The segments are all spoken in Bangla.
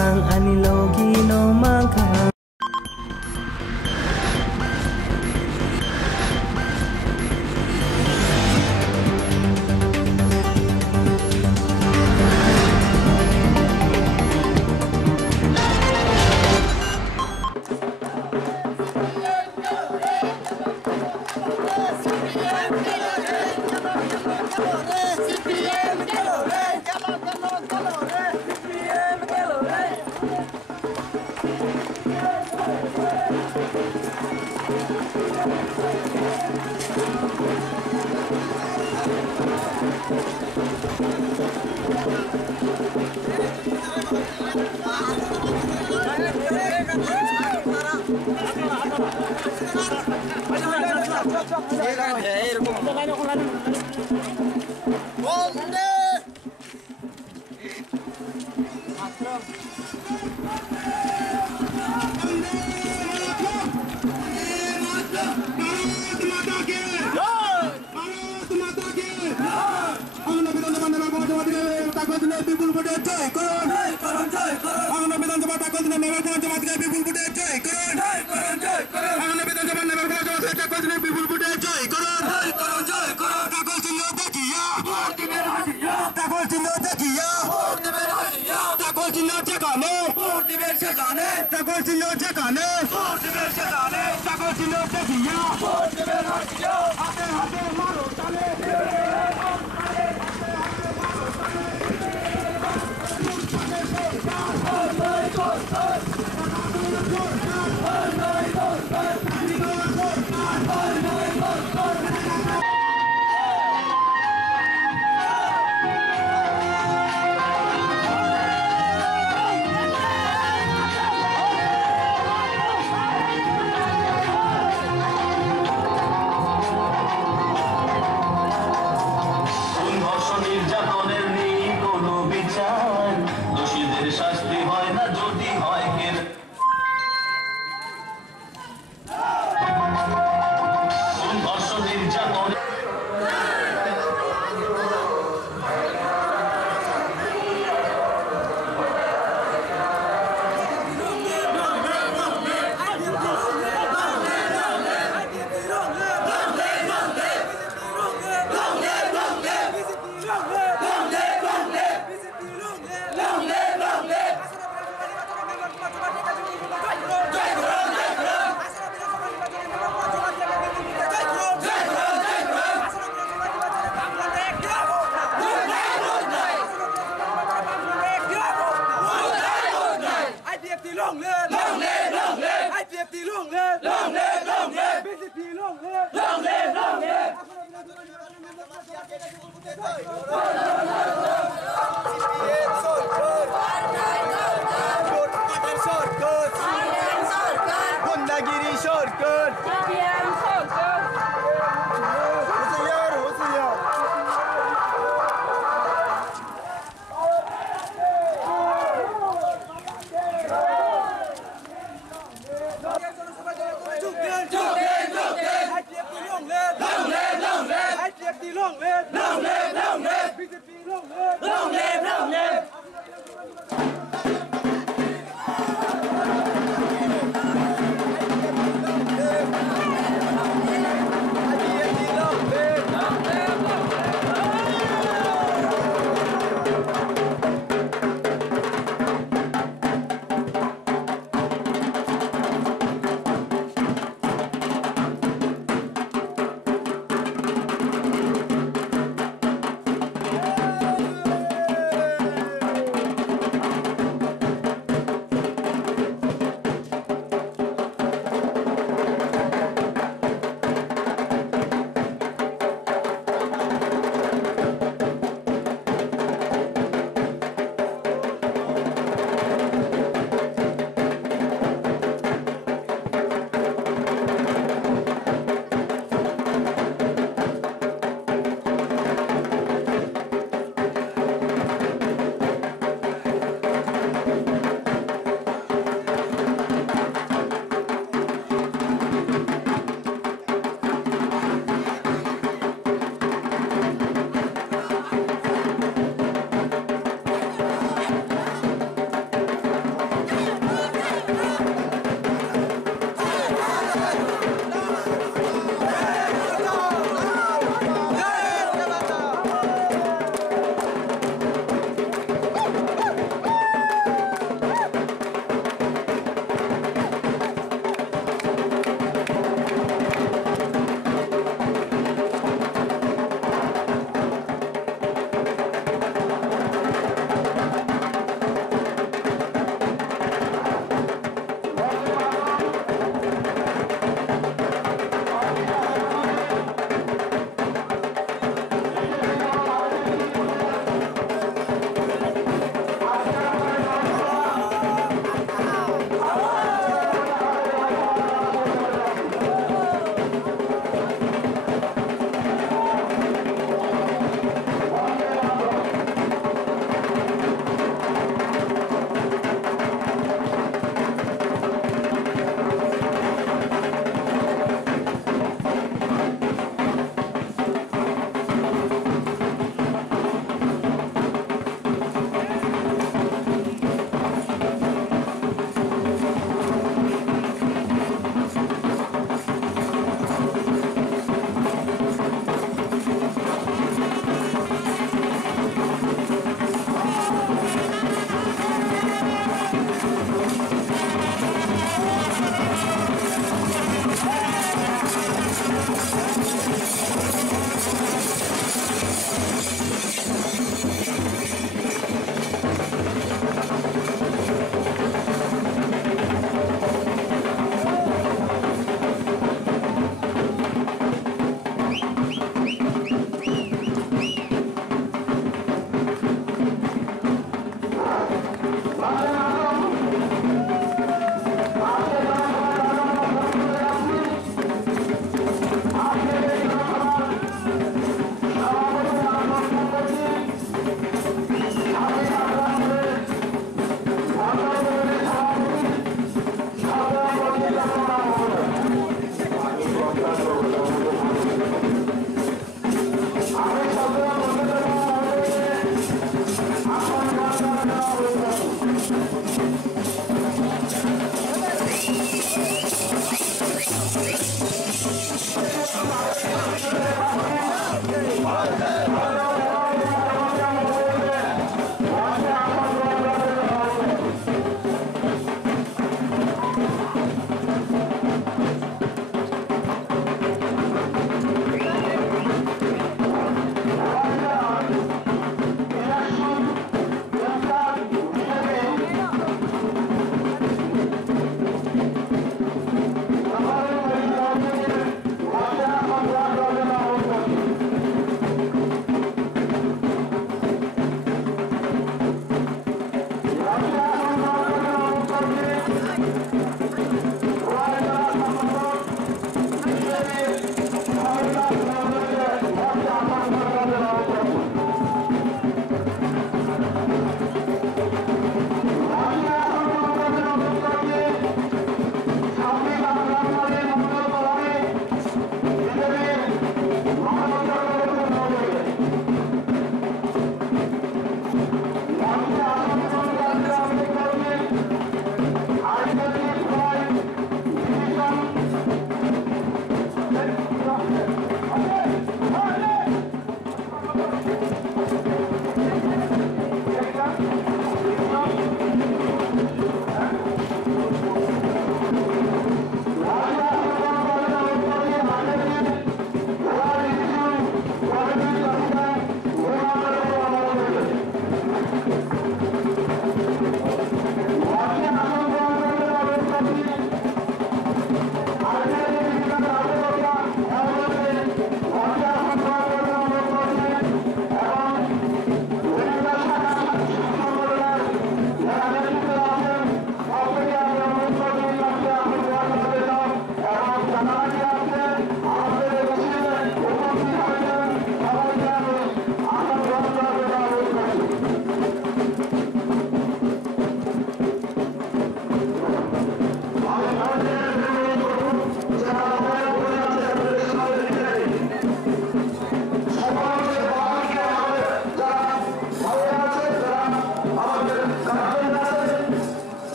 ang anilogi no mangkang.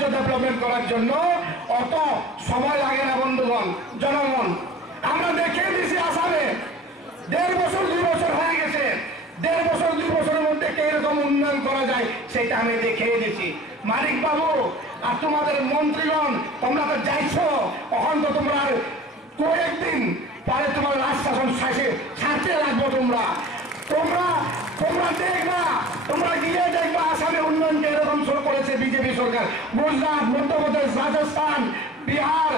Development করার জন্য অত সময় লাগে না বন্ধুগণ। জনগণ আমরা দেখিয়ে দিয়েছি আসামে 1.5 বছর 2 বছর হয়ে গেছে, 1.5 বছর 2 বছরের মধ্যে কিরকম উন্নয়ন করা যায় সেটা আমি দেখিয়ে দিচ্ছি। মালিক বাবু আর তোমাদের মন্ত্রীগণ তোমরা তো যাইছো, এখন তো তোমরা কয়েকদিন পরে তোমার রাজ শাসন ছাড়তে লাগবো। তোমরা তোমরা তোমরা দেখবা, তোমরা গিয়ে দেখবা আসামে উন্নয়ন কিরকম শুরু করেছে বিজেপি সরকার। গুজরাট, মধ্যপ্রদেশ, রাজস্থান, বিহার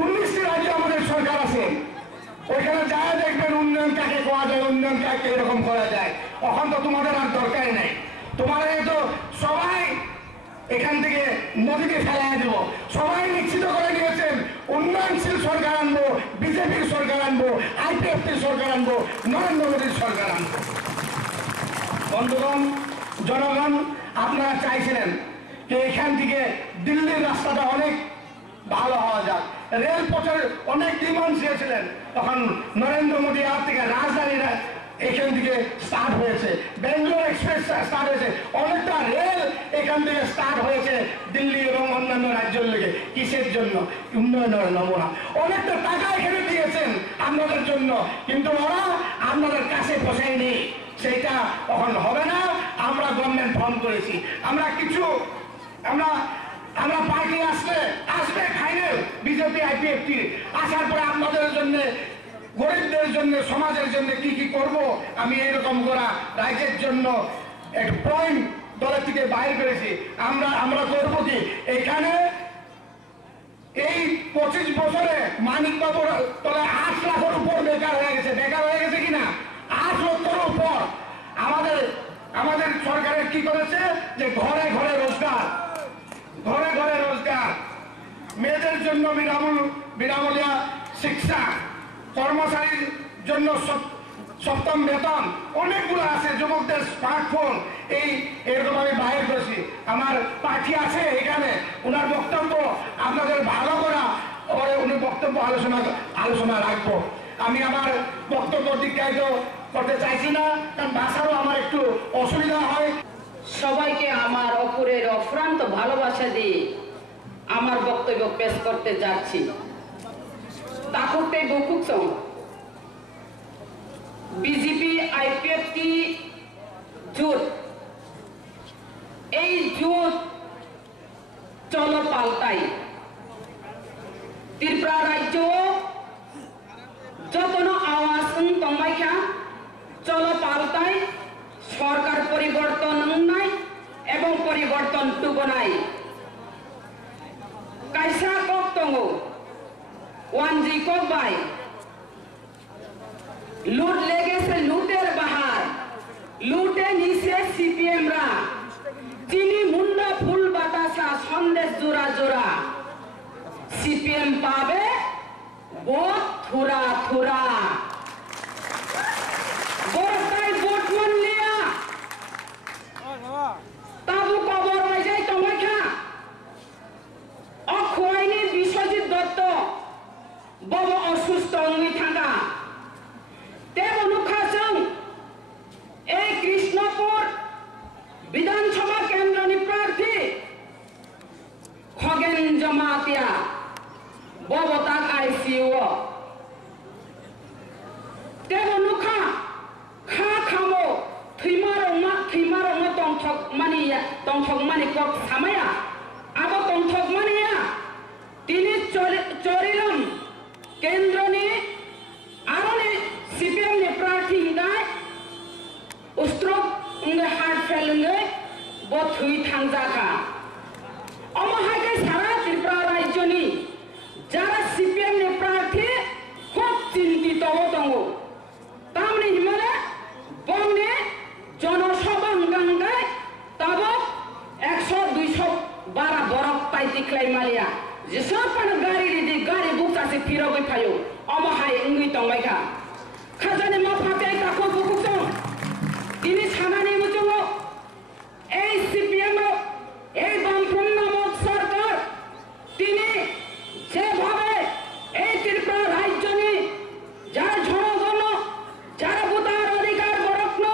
19টি রাজ্যে আমাদের সরকার আছে। ওইখানে যায় দেখবেন উন্নয়ন কাকে করা যায়, উন্নয়ন কাকে এরকম করা যায়। এখন তো তোমাদের আর দরকারই নাই, তোমাদের তো সবাই এখান থেকে নদীকে ফেলাই দেব। সবাই নিশ্চিত করে নিয়েছেন উন্নয়নশীল সরকার আনবো, বিজেপির সরকার আনবো, আইপিএফটির সরকার আনবো, নরেন্দ্র মোদীর সরকার আনবো। বন্ধুগণ, জনগণ আপনারা চাইছিলেন যে এখান থেকে দিল্লির রাস্তাটা অনেক ভালো হওয়া যাক, রেলপথের অনেক ডিমান্ড চেয়েছিলেন। তখন নরেন্দ্র মোদী আর থেকে রাজধানীরা এখান থেকে স্টার্ট হয়েছে, বেঙ্গলোর এক্সপ্রেস স্টার্ট হয়েছে, অনেকটা রেল এখান থেকে স্টার্ট হয়েছে দিল্লি এবং অন্যান্য রাজ্যের লেগে। কিসের জন্য? উন্নয়নের নমুনা। অনেকটা টাকা এখানে দিয়েছেন আপনাদের জন্য, কিন্তু ওরা আপনাদের কাছে পৌঁছায়নি। সেটা তখন হবে না। আমরা গভর্নমেন্ট ফর্ম করেছি, আমরা কিছু আমরা পার্টি আসবে ফাইনাল বিজেপি আইপিএফটি আসার পরে আপনাদের জন্য, গরিবদের জন্য, সমাজের জন্য কি কি করব আমি এরকম করা রাইটের জন্য এক পয়েন্ট দলের থেকে বাইর করেছি। আমরা করব কি এখানে এই 25 বছরে মানিকবাবুর তলে 8 লাখের উপর বেকার হয়ে গেছে কিনা, 8 লক্ষের উপর। আমাদের সরকারের কি করেছে যে ঘরে ঘরে রোজগার, মেয়েদের জন্য বিনামূল্যা শিক্ষা, কর্মচারীর জন্য সপ্তম বেতন, অনেকগুলো আছে, যুবকদের স্মার্টফোন, এরকম আমি বাইর করেছি। আমার পার্টি আছে এখানে, ওনার বক্তব্য আপনাদের ভালো করা পরে উনি বক্তব্য আলোচনা রাখবো। আমি আমার বক্তব্য দীর্ঘায়িত করতে চাইছি না, কারণ ভাষারও আমার একটু অসুবিধা হয়। সবাইকে আমার অপরের অফুরান্ত ভালোবাসা দিয়ে আমার বক্তব্য পেশ করতে যাচ্ছি। তাকুতে বুকুকসং বিজেপি আইপিএফটি জোট, এই জোট চলো পাল্টাই। ত্রিপুরা রাজ্য যতন আওয়াজ তমাইখা চলো পাল্টাই, সরকার পরিবর্তন নাই এবং পরিবর্তন টুকু নাই। কাইসা কক দङ ওয়ানজি কক বাই লুট লেগেছে, লুটের বাহার, লুটে নিছে সিপিএম রা, চিনি মুন্ডা ফুল বাতাসা সন্দেশ জোড়া জোড়া। সিপিএম পাবে ভোট থুরা থুরা, বড়টাই ভোট মূল্যা তাবু কবর হয়ে যায় তোমাখা। অখোয়াইনি বিশ্বজিৎ দত্ত বব অসুস্থ অঙ্গি থাকা তেব অনুখাসং এই কৃষ্ণপুর বিধানসভা কেন্দ্রনি প্রার্থী খগেন জমাতিয়া ববতাক আইসিইউ তেব অনুখা খা খামো থৈমারংমা তংথক মানি কক সামায়া আবো তংথক মানিয়া তিনি চরিলম কেন্দ্রনি আরনে সিপিএম ने प्रार्थी हिंगाय उस्ट्रोक उंगे हार्ट फेल उंगे बथुई थांजाका अमहागे सारा त्रिपुरा राज्यनि যারা সিপিএম ने प्रार्थी খুব চিন্তিত দङो তামনি হিমালে বংনে জনসভা গাঙ্গায় তাব 100-200 बारा बरफ पाइति क्लाइमालिया जेसापान गाड़ी रिदि गाड़ी बुकसासे फिरगै फायो अमहाय उंगै तंबायखा खाजानि माफाते ताको बुकुसं তিনি ছানানি মুজুং এই সিপিএম এই বামফ্রন্ট নামক সরকার তিনি যেভাবে এই ত্রিপুরা রাজ্যনি যারা জনগণ যারা ভোটার অধিকার বরত্ন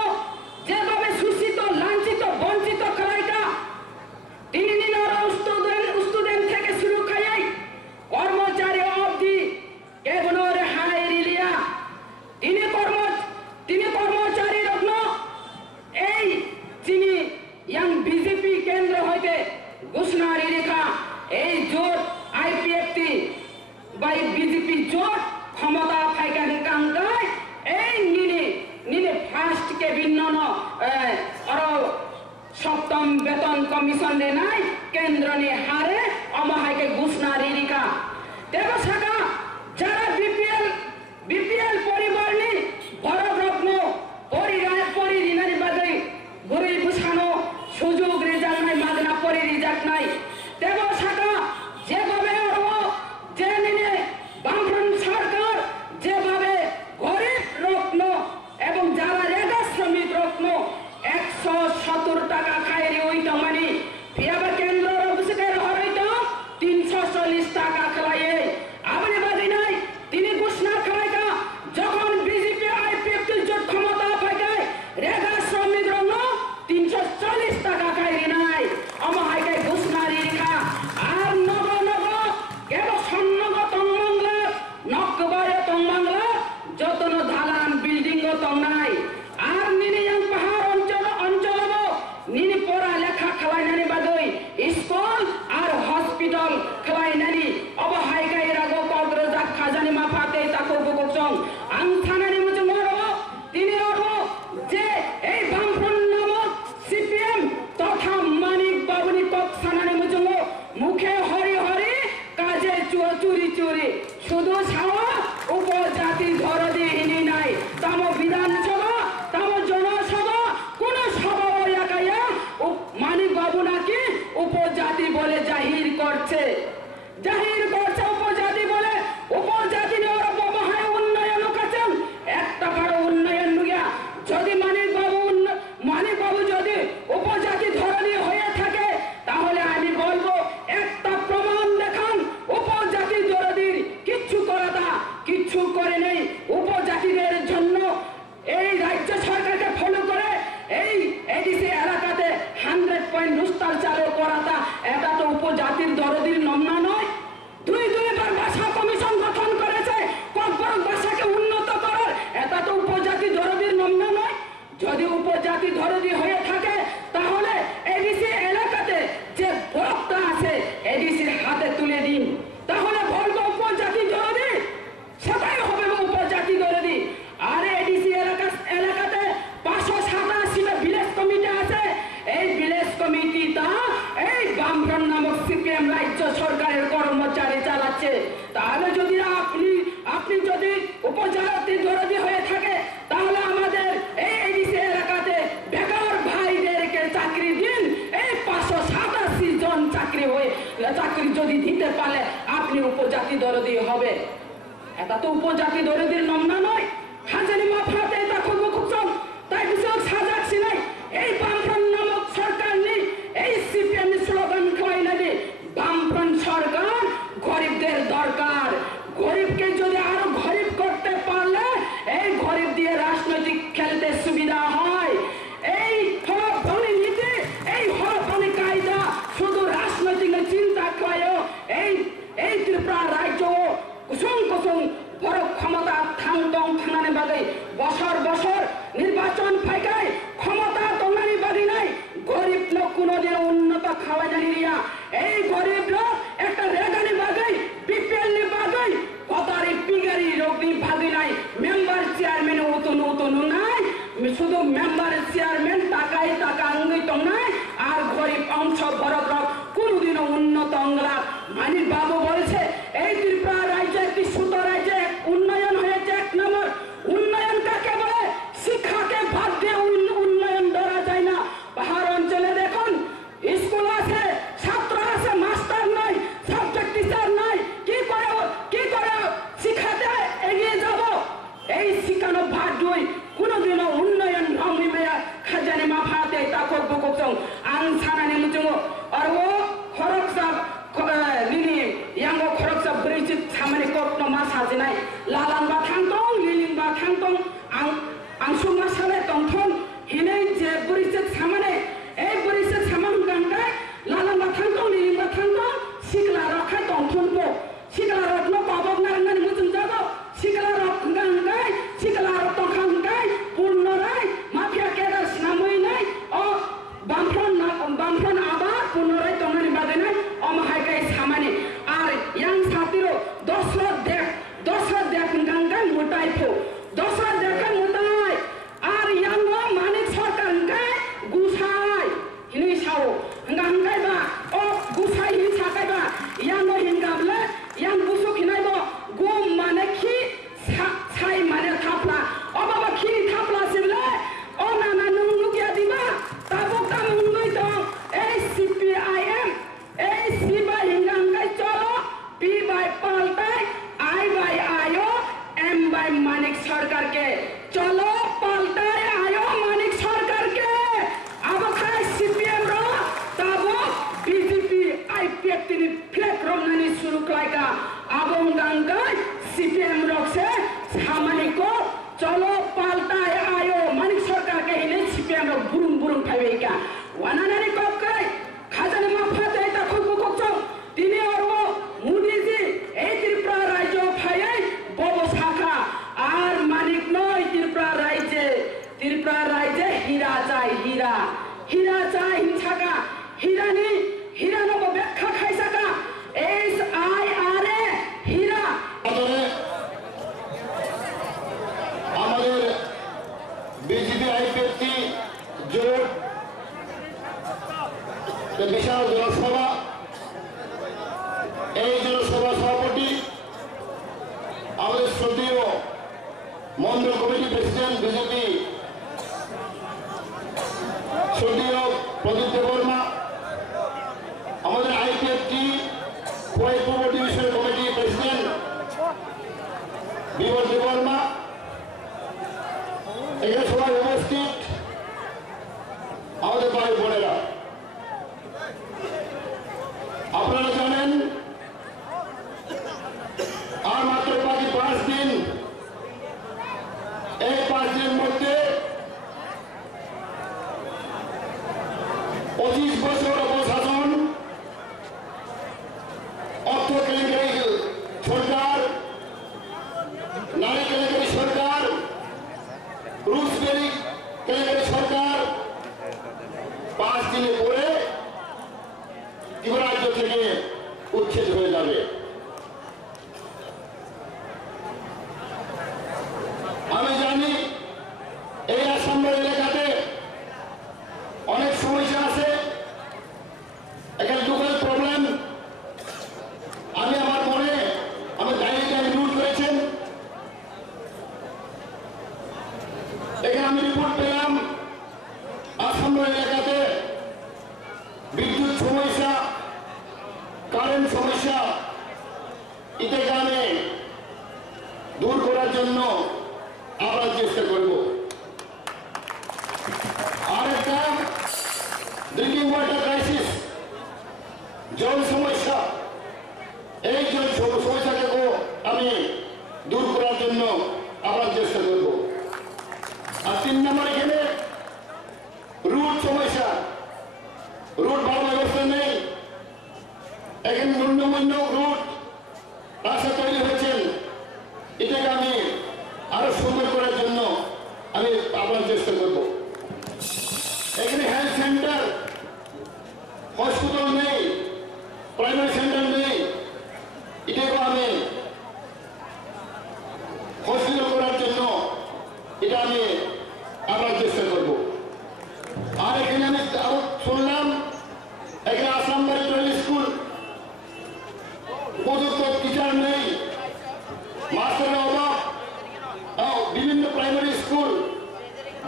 যেভাবে শোষিত লাঞ্ছিত বঞ্চিত করাইটা তিনি নিনার স্টুডেন্ট থেকে শুরু খাই কর্মচারী অবধি কেবলরে হাই রিলিয়া তিনি কর্মচারী রত্ন এই যিনি ইয়াং বিজেপি কেন্দ্র হইতে ঘোষণারি রেখা এই জোট আইপিএফটি বাই বিজেপি জোট ক্ষমতা ফাইকান কাঙ্গায় এই নিনে ফার্স্ট কেবিন আর সপ্তম বেতন কমিশন রে নাই কেন্দ্র নে হারে অমহাইকে ঘোষণারি রেখা দেব শাখা যারা বিপিএল পরিবার নি বড় রত্ন পরিরিনারি বাদে ঘুরে বুঝানো সুযোগ রেজাল্ট নাই, মাগনা পরি রিজাল্ট নাই। দেব শাখা যেভাবে যে নিনে বামফ্রন্ট সরকার যেভাবে গরিব রত্ন এবং যারা রেগা শ্রমিক রত্ন 170 টাকা খাইরে ওইটা মানে ফিয়াবা কেন্দ্র অফিসে হরাইতো 340 টাকা খাইয়ে আপনি বাদি নাই তিনি ঘোষণা খাইকা যখন বিজেপি আইপিএফটি জোট ক্ষমতা পায় রেগা শ্রমিক রত্ন 340 টাকা খাইরে নাই অমহাইকে ঘোষণারি রেখা আর নব কেবল সন্নগ তংবাংলা নকবারে তংবাংলা যতন ধালান বিল্ডিং তং নাই আর নিনে চুরি চুরি শুধু ছাওয়া উপজাতি ধরদি হিনি নাই তাম বিধানসভা তাম জনসভা কোন সভা এলাকায় মানিক বাবু নাকি উপজাতি বলে জাহির করছে উপজাতি বলে উপজাতি ওরা বাবাহায় উন্নয়ন কাছেন একটা কারো উন্নয়ন নুগিয়া যদি মানিক বাবু যদি উপজাতি ধরনি হয়ে থাকে তাহলে আমি বলবো একটা প্রমাণ দেখান উপজাতি দরদির কিচ্ছু করে নেই উপজাতিদের জন্য এই রাজ্য সরকারকে ফলো করে এই এডিসি এলাকাতে 100 রুস্টার চালু করাটা এটা তো উপজাতির দরদির নমুনা নয়। দুইবার ভাষা কমিশন গঠন করেছে ককবরক ভাষাকে উন্নত করার এটা তো উপজাতি দরদির নমুনা নয়। যদি উপজাতি দরদি হয়ে থাকে তাহলে এডিসি এলাকাতে যে ব্লকটা আছে এডিসির হাতে তুলে দিন, তাহলে বলবো উপজাতি দরদি সেটাই হবে উপজাতি দরদি। আর এডিসি এলাকাতে 587টা ভিলেজ কমিটি আছে, এই ভিলেজ কমিটিটা এই বামফ্রন্ট নামক সিপিএম রাজ্য সরকারের কর্মচারী চালাচ্ছে। তাহলে যদি আপনি যদি উপজাতি দরদি হয়ে থাকে তাহলে আমাদের এই এডিসি এলাকাতে বেকার ভাইদেরকে চাকরি দিন। এই 587 জন চাকরি যদি দিতে পারলে আপনি উপজাতি দরদি হবে। এটা তো উপজাতি দরদির নমুনা নয়। হাজারি মাফাতে এটা খুব তাই বিষয় সাজাচ্ছি নাই। এই বামফ্রন্ট নামক সরকার নেই, এই সিপিএম স্লোগান খাওয়াই না যে বামফ্রন্ট সরকার গরিবদের দরকার। গরিবকে যদি আরো গরিব করতে পারলে এই গরিব দিয়ে রাজনৈতিক খেলতে সুবিধা হয়। এই হরফনি নীতি, এই হরফনি কায়দা শুধু রাজনৈতিক চিন্তা করে এই ত্রিপুরা রাজ্য কুসুম বড় ক্ষমতা থানানে বাদে বছর নির্বাচন ফাইকায় ক্ষমতা তঙ্গানি বাদি নাই। গরিব লোক কোনদিন উন্নত খাওয়া জানিয়া এই গরিব লোক একটা রেগানি বাগাই বিপিএল বাগাই কতারি পিগারি রোগী ভাগি নাই। মেম্বার চেয়ারম্যান উতনু নাই, শুধু মেম্বার চেয়ারম্যান টাকা আঙ্গি তো নাই। আর গরিব অংশ বড় লোক কোনদিনও উন্নত অঙ্গলা। মানিক বাবু বলছে এই ত্রিপুরা রাজ্যে একটি সুতো রাজ্যে উন্নয়ন হয়েছে। 1 নম্বর উন্নয়ন কাকে বলে? শিক্ষাকে বাদ দিয়ে উন্নয়ন ধরা যায় না। পাহাড় অঞ্চলে দেখুন স্কুল আছে, ছাত্র আছে, মাস্টার নাই, সাবজেক্ট টিচার নাই। কি করে শিক্ষাতে এগিয়ে যাব? এই শিক্ষানো ভাগ দুই কোনদিনও উন্নয়ন নমিবে খাজানি মাফাতে তা করব কোচং আং সানানি মুচং আর ও খরকসা লিনি ইয়াঙ্গো খরকসা ব্রিজিত সামনে কপনো মা সাজিনাই লালান বা থাংতং লিলিং বা থাংতং আং সুমা সালে তংথং হিनै যে ব্রিজিত সামনে এই ব্রিজিত সামান গাंगाय লালান বা থাংতং লিলিং বা থাংতং সিকলা রাখা তংথং পো সিকলা রত্ন পাবক নারনানি মুচং যাবো সিকলা রক গাंगाय সিকলা রক তংখাंगाय পুনরায় মাফিয়া কেদার নামই নাই ও বামফ্রন্ট আবার পুনরায় তংনানি বাদে নাই অমহাইকাই সামানে আর ইয়াং সাতিরো দশরথ দেখ গাंगाय মোটাই ফো দশরথ দেখ মোটাই আর ইয়াং মানিক সরকার গাंगाय গুসাই হিনি সাও গাंगाय বা ও গুসাই হি সাকাই বা ইয়াং হিনগাবলে ইয়াং গুসু খিনাই বা গুম মানে খি ছাই মানে থাপলা ও বাবা খি থাপলা সিবলে ও নানা নুঙ্গুকিয়া দিবা তাবক তাম উন্নই দং এই সিপিআইএম এই সি বাই হিনগাंगाय চলো পি বাই পাল্টাই আই বাই আয়ো এম বাই মানিক সরকারকে চলো পাল্টাই আয়ো মানিক সরকারকে আবখাই সিপিএম র তাবক বিজেপি আইপিএফ তিনি ফ্লেক রমনানি শুরু করাইকা আবং গাंगाय সিপিএম রকসে সামানিকো চলো পাল্টাই আয়ো মানিক সরকারকে হিনে সিপিএম রক বুরুং ফাইবেকা ওয়ানানানি কক্কাই খাজানি মাফাতে এটা খুব ককচং তিনি অরব মুদিজি এই ত্রিপুরা রাজ্য ফাইয়াই বব শাখা আর মানিক নয় ত্রিপুরা রাজ্যে হীরা চাই হীরা চাই হিংসাকা হীরা নব ব্যাখ্যা খাইসাকা SIRA হীরা বিজেপি শ্রদ্ধেয় প্রদীপ দেববর্মা, আমাদের আইপিএফটি খোয়াই পূর্ব ডিভিশন কমিটির প্রেসিডেন্ট বিমল দেববর্মা, এখানে সবাই উপস্থিত আমাদের ভাই বোনেরা, আপনারা জানেন আর মাত্র বাকি 5 দিন। এই 5 দিনের মধ্যে 25 বছর অপশাসন, অর্থ কেলেঙ্কারি সরকার, নারী কেলেঙ্কারি সরকার, রুশবেরি কেলেঙ্কারি সরকার 5 দিনে পরে রাজ্য থেকে উচ্ছেদ হয়ে যাবে। আমি জানি এই আসামের এলাকাতে অনেক সমস্যা আছে, এখানে লোকাল প্রবলেম। আমি আমার মনে আমি ডায়েরিতে রুট করেছেন, এখানে আমি রিপোর্ট পেলাম আসামের এলাকাতে বিদ্যুৎ সমস্যা, কারেন্ট সমস্যা, এটাকে আমি দূর করার জন্য আমরা চেষ্টা করব। আর একটা ড্রিঙ্কিং ওয়াটার ক্রাইসিস, জল সমস্যা, এই জল সমস্যাটাকেও আমি দূর করার জন্য আমরা চেষ্টা করব। আর 3 নম্বর এখানে রুট সমস্যা, রুট ভালো ব্যবস্থা নেই, এখানে ন্যূনমূল্য রুট রাস্তা তৈরি হয়েছেন, এটাকে আমি আরো সুন্দর করার জন্য আমি আপনার চেষ্টা করব। এখানে হেলথ সেন্টার, হসপিটাল নেই, প্রাইমারি সেন্টার নেই, এটাকে আমি হসপিটাল করার জন্য এটা আমি আপনার চেষ্টা করব। আর এখানে আমি শুনলাম এখানে আসাম বাড়ি স্কুল, উপযুক্ত টিচার নেই, মাস্টারের অভাব, বিভিন্ন প্রাইমারি স্কুল,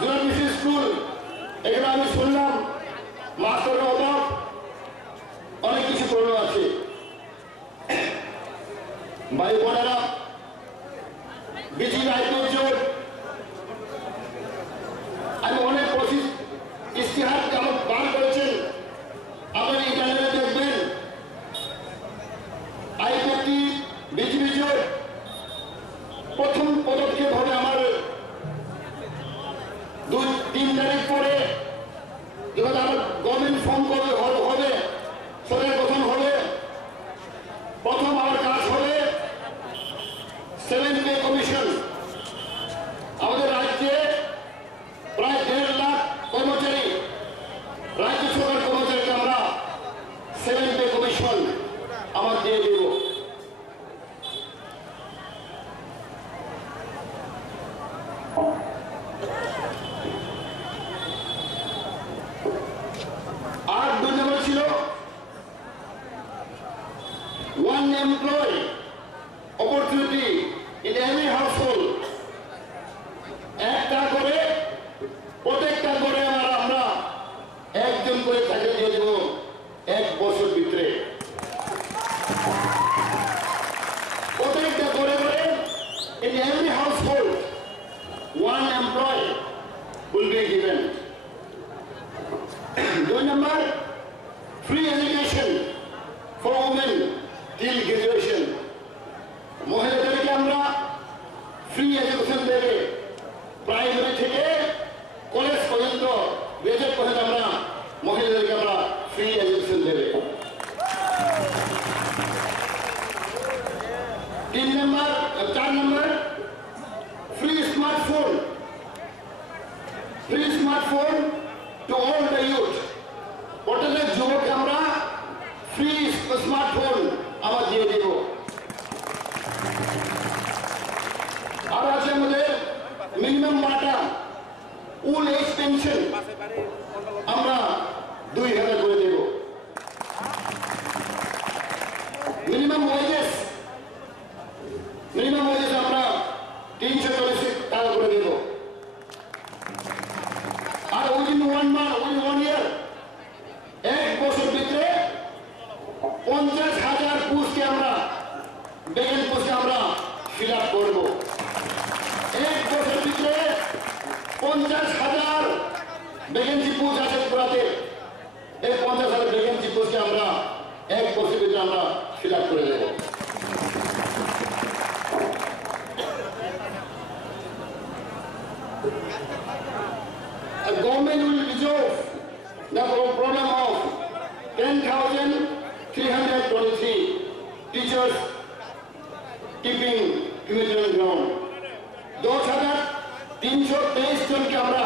জুনিয়র স্কুল, এখানে আমি শুনলাম মাস্টারের অভাব, অনেক কিছু প্রবলেম আছে। ভাই বোনেরা, বিজেপি আইপিএফ জোট আমি অনেক ইশতেহার বার করেছেন, আপনারা ইন্টারনেটে দেখবেন। আইপিএফটি বিজেপি জোট প্রথম পদক্ষেপ হবে আমার 2-3 তারিখ পরে, যখন আমার গভর্নমেন্ট ফর্ম হবে, সরকার গঠন হবে, প্রথম আমার কাজ হবে 7 পে কমিশন। আমাদের রাজ্যে প্রায় 1.5 লাখ কর্মচারী, রাজ্য সরকার কর্মচারীকে আমরা 7 পে কমিশন আমার দিয়ে দেব। আর 2 নম্বর ছিল 1 employee opportunity in every household, একটা করে প্রত্যেকটা করে আমরা একজন করে তাকে দিয়ে দেব 1 বছর ভিতরে। প্রত্যেকটা করে করে in every household 1 employee will be given. 2 number, free education for women till graduation. মহিলাদেরকে আমরা ফ্রি এডুকেশন দেবে, প্রাইমারি থেকে কলেজ পর্যন্ত, গ্রাজুয়েট পর্যন্ত আমরা মহিলাদেরকে আমরা ফ্রি এডুকেশন দেবে। 4 নম্বর, free smartphone, free smartphone to all the youth. প্রত্যেক যুবককে আমরা ফ্রি স্মার্টফোন আমরা দিয়ে দেব। আর আছে আমাদের মিনিমাম বাটা উল এজ পেনশন আমরা 2000 করে দেব। মিনিমাম ওয়েজেস আমরা 340 টাকা করে দেব। পোস্টে আমরা ফিল আপ করবো। এক বছরের ভিতরে 50,000 ভ্যাকেন্সি পোস্ট আছে ত্রিপুরাতে। এই 50,000 ভ্যাকেন্সি পোস্টে আমরা এক বছরের ভিতরে আমরা ফিল আপ করে দেব। Government will resolve the problem of 10,323 teachers keeping humanitarian ground. 10,323 জনকে আমরা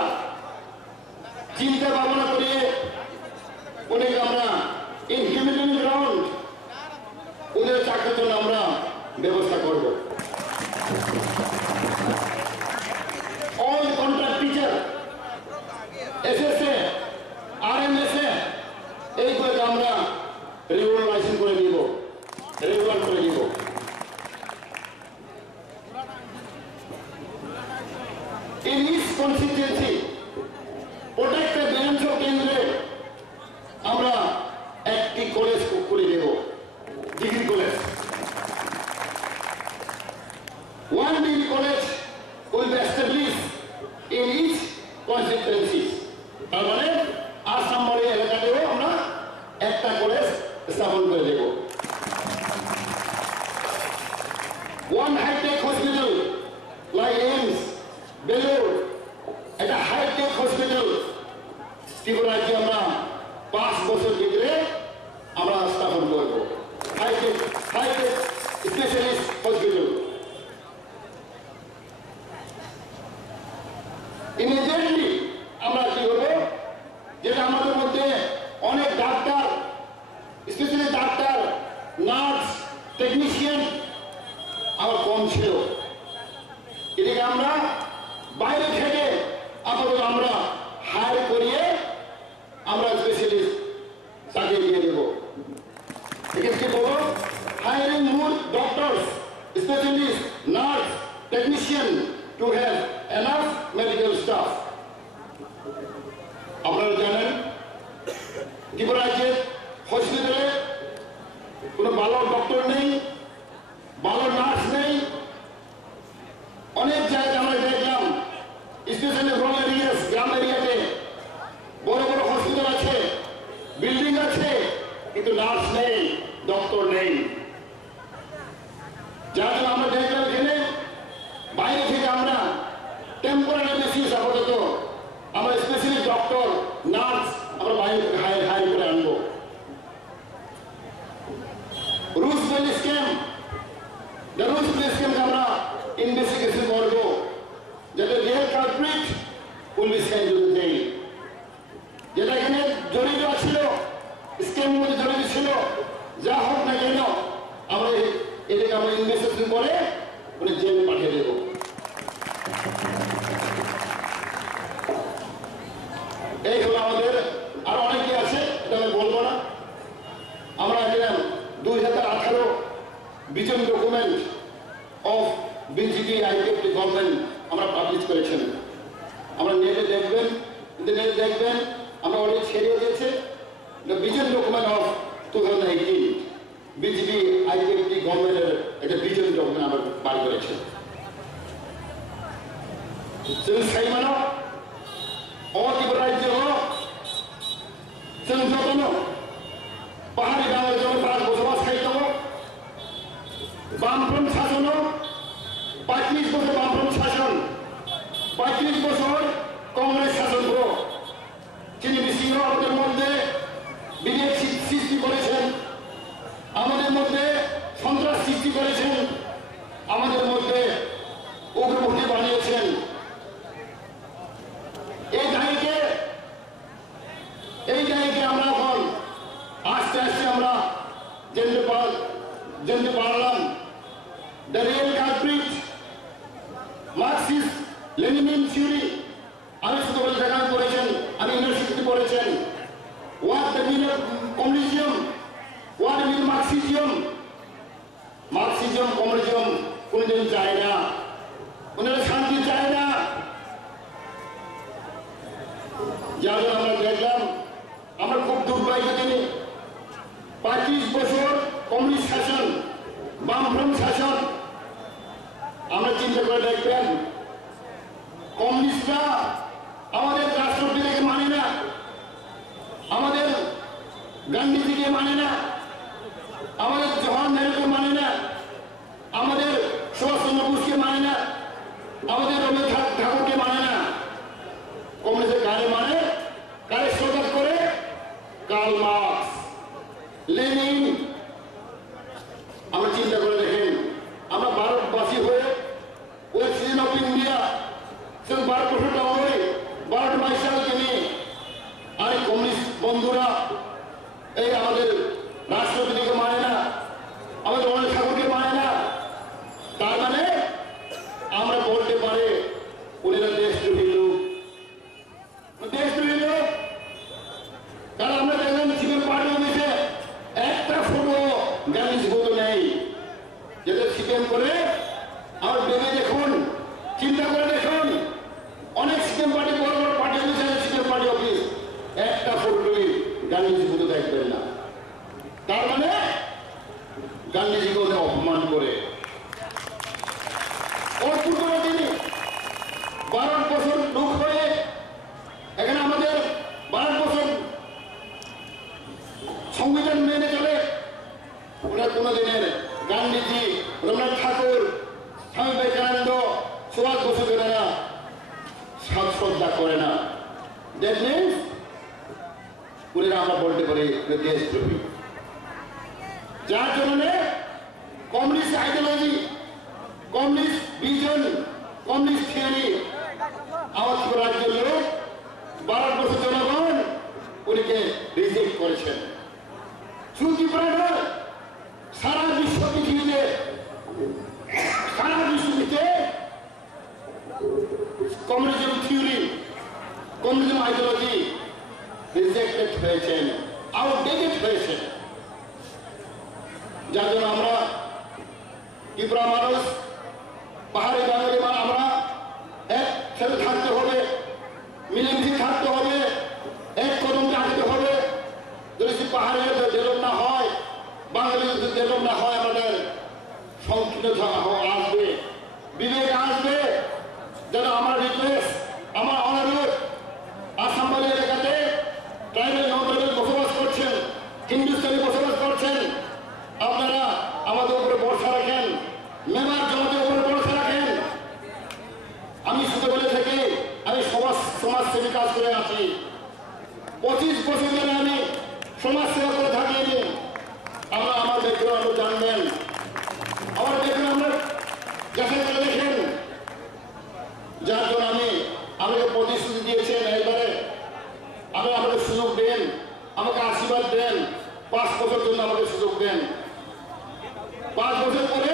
চিন্তা ভাবনা করিয়ে ওদেরকে আমরা ইন হিউম্যানিটেরিয়ান গ্রাউন্ড ওদের চাকরির জন্য আমরা ব্যবস্থা করব। All contract teacher SSA, RMSA এইগুলোকে আমরা রেগুলারাইজেশন করে দিব, রেগুলার করে দিব। In each constituency, প্রত্যেকটা বিধানসভা কেন্দ্রে আমরা একটি কলেজ করে দেব, degree college. One degree college will be established in each constituency. তার মানে আসামবাড়ি এলাকাতেও আমরা একটা কলেজ স্থাপন করে দেব। One high-tech hospital like AIMS, Belur, একটা হাইটেক হসপিটাল ত্রিপুরাকে আমরা 5 বছর ভিতরে আমরা স্থাপন করব। Hi tech specialist hospital. ইমিডিয়েটলি আমরা কি করবো, যেটা আমাদের মধ্যে অনেক doctor, specially doctor, nurse, technician আমার কম ছিল, এদিকে আমরা বাইরে থেকে আপাতত আমরা হায়ার করিয়ে আমরা স্পেশালিস্ট চাকরি দিয়ে দেব। এক্ষেত্রে বলবো hiring more doctors, specialist, nurse, technician to have enough medical staff. আপনারা জানেন ত্রিপুরা রাজ্যের হসপিটালে কোনো ভালো ডক্টর নেই, ভালো নার্স নেই। অনেক জায়গায় আমরা দেখলাম, স্পেশালি রুরাল এরিয়াস, গ্রাম এরিয়াতে বড় বড় হসপিটাল আছে, বিল্ডিং আছে, কিন্তু নার্স নেই, ডক্টর নেই। যার জন্য আমরা দেখলাম এখানে বাইরে থেকে আমরা টেম্পোরারি বেসিস আপাতত আমরা স্পেশালি ডক্টর, নার্স আমরা বাইরে থেকে হায়ার করে আনবো। Rules base camp, the rules base camp আমরা ইনভেস্টিগেশন করবো, যাতে রিয়েল কালপ্রিট পুলিশ দেয়, যেটা এখানে জড়িত ছিল, স্ক্যামের মধ্যে জড়িত ছিল, যা হোক না কেন আমরা এটাকে আমরা ইনভেস্টিগেশন করে উনি জেলে পাঠিয়ে দেব। এই হলো আমাদের, আর অনেকে আছে, এটা আমি বলবো না। আমরা এখানে 2018 vision document of BJP IPFT government আমরা পাবলিশ করেছেন। আমরা নেটে দেখবেন, ইন্টারনেটে দেখবেন, আমরা অলরেডি ছেড়ে দিয়েছে। Vision document of 2018 BJP IPFT গভর্নমেন্টের একটা ভিশন ডকুমেন্ট আমরা বার করেছেন। সাইমানো অতিব রাজ্য যতন পাহাড়ি বাংলাদেশ বসবাস খাইত বামফ্রন্ট শাসন, 35 বছর বামফ্রন্ট শাসন, 35 বছর কংগ্রেস শাসন। চিনি সিংহ আমাদের মধ্যে বিভেদ সৃষ্টি করেছেন, আমাদের মধ্যে সন্ত্রাস সৃষ্টি করেছেন, আমাদের মধ্যে উগ্রপন্থী বানিয়েছেন। এই জায়গাকে আমরা এখন আস্তে আস্তে আমরা জানতে পারলাম the real culprit Marxist Leninist theory. আমি শুধু বলে দেখান করেছেন, আমি ইউনিভার্সিটিতে পড়েছেন। What the mean of communism, what mean Marxism. Marxism communism কোনদিন চায় না, ওনারা শান্তি চায় না। যার আমরা দেখলাম, আমরা খুব দুর্ভাগ্য তিনি 25 বছর কমিউনিস্ট শাসন, বামফ্রন্ট শাসন, করে দেখবেন কমিউনিস্টরা আমাদের রাষ্ট্রপতিকে মানে না, আমাদের গান্ধীজিকে মানে না, আমাদের জওহরলাল নেহরুকে মানে না, আমাদের সুভাষচন্দ্র বোসকে মানে না, আমাদের রবীন্দ্রনাথ ঠাকুরকে মানে না। কমিউনিস্টের কারে মানে, কারে শ্রদ্ধা করে? Karl Marx, Lenin. আমরা চিন্তা করে দেখেন, আমরা ভারতবাসী হয়ে ওই সিজন অফ ইন্ডিয়া সেটা 12% হয়ে 12 মাইসালকে নিয়ে আর কমিউনিস্ট বন্ধুরা এই আমাদের রাষ্ট্রপতিকে মানে না, আমাদের রবীন্দ্রনাথ ঠাকুরকে মানে না। তার মানে আমরা বলতে পারি উনিরা দেশদ্রোহী লোক, দেশদ্রোহী লোক। কারণ আমরা দেখলাম সিপিএম পার্টি অফিসে একটা ফটো গান্ধীজি ফটো নেই, যেটা সিপিএম করে। আর ভেবে দেখুন, চিন্তা করে দেখুন, অনেক সিপিএম পার্টি বড় বড় পার্টি অফিস আছে, সিপিএম পার্টি অফিস একটা ফটোই গান্ধীজি ফটো দেখবেন না। তার মানে গান্ধীজিকে ওদের অপমান করে। ওর পূর্বে তিনি 12 বছর লোক হয়ে এখানে আমাদের 12 বছর সংবিধান মেনে চলে। ওনার কোনদিনের গান্ধীজি, রবীন্দ্রনাথ ঠাকুর, স্বামী বিবেকানন্দ, সুভাষ বসু এরা শ্রদ্ধা করে না। দ্যাট মিনস ওনারা আমরা বলতে পারি দেশদ্রোহী। যার জন্য communist ideology, communist vision, communist theory আওয়াজ করার জন্য 12 বছর জনগণ উনিকে রিজেক্ট করেছেন। শুধু সারা বিশ্ব পৃথিবীতে, সারা বিশ্বতে communism theory, communism ideology rejected হয়েছেন, আউটডেটেড হয়েছে। যার জন্য আমরা ত্রিপুরা মানুষ, পাহাড়ি বাঙালি আমরা একসাথে থাকতে হবে, মিলেমিশে থাকতে হবে, এক কদমে আগাতে হবে। যদি পাহাড়ের ডেভেলপ না হয়, বাঙালি যদি ডেভেলপ না হয়, আমাদের সংকীর্ণতা আসবে, বিবেক আসবে। যেন আমার রিকোয়েস্ট, আমার অনুরোধ, আসামবাড়ি এলাকাতে ট্রাইবেল নন-ট্রাইবেল বসবাস করছেন, হিন্দুস্তানি বসবাস করছেন, আপনারা আমাদের উপরে ভরসা রাখেন, মেম্বার জমাতের উপরে ভরসা রাখেন। আমি শুধু বলে থাকি, আমি সমাজসেবী কাজ করে আছি। 25 বছর ধরে আমি সমাজ সেবা করে থাকি। আমরা আমার ব্যাকগ্রাউন্ড জানবেন, আমার ব্যাকগ্রাউন্ড যাচাই করে দেখেন। যার জন্য আমাকে প্রতিশ্রুতি দিয়েছেন, এবারে আমাকে সুযোগ দেন, আমাকে আশীর্বাদ দেন, 5 বছর জন্য আমাকে সুযোগ দেন। 5 বছর পরে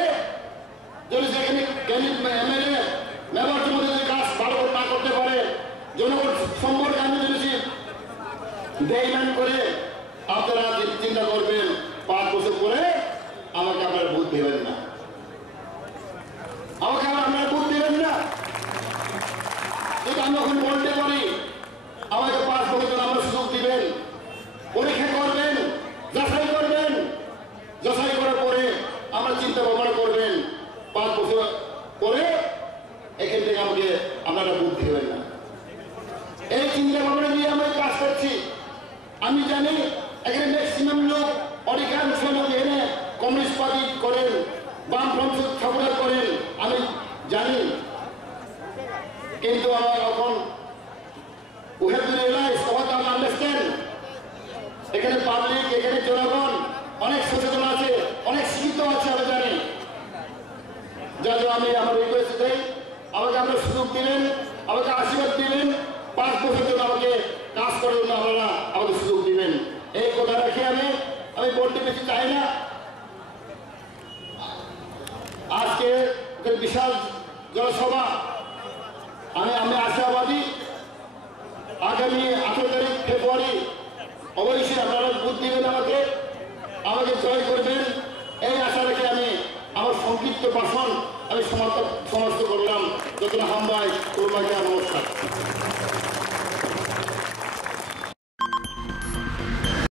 যদি সেখানে এমএলএ মেম্বার মধ্যে যদি কাজ ভালো না করতে পারে, জনগণ সম্পর্কে আমি যদি বেইমান করে, আপনারা চিন্তা করবেন 5 বছর পরে আমাকে আপনারা ভোট দেবেন না, আমাকে আপনারা ভোট দেবেন না। কিন্তু আমি এখন বলতে পারি, আমাকে 5 বছর আমরা সুযোগ দিবেন, পরীক্ষা করবেন, যাচাই করবেন, যাচাই করার পরে আমরা চিন্তা ভাবনা করবেন। 5 বছর পরে এখান থেকে আমাকে আপনারা ভোট দেবেন না। এই চিন্তা ভাবনা নিয়ে আমি কাজ করছি। আমি জানি এখানে ম্যাক্সিমাম লোক, অধিকাংশ লোক এখানে কমিউনিস্ট পার্টি করেন, বামপন্থী সাপোর্ট করেন, আমি জানি। কিন্তু আমার এখন we have to realize, understand, এখানে পাবলিক, এখানে জনগণ অনেক সচেতন আছে, অনেক শিক্ষিত আছে, আমি জানি। যার জন্য আমি আমার রিকোয়েস্ট দেই, আমাকে আপনার সুযোগ দিলেন, আমাকে আশীর্বাদ দিলেন, 5 বছর জন্য আমাকে কাজ করার জন্য আপনারা আমাকে সুযোগ দিবেন। এই কথা রেখে আমি বলতে বেশি চাই না। আজকে বিশাল জনসভা, আমি আশাবাদী আগামী 18 তারিখ ফেব্রুয়ারি অবশ্যই আপনারা ভোট দিবেন, আমাকে জয় করবেন। এই আশা রেখে আমি আমার সংক্ষিপ্ত ভাষণ আমি সমাপ্ত করলাম। যতটা হামবাই, নমস্কার।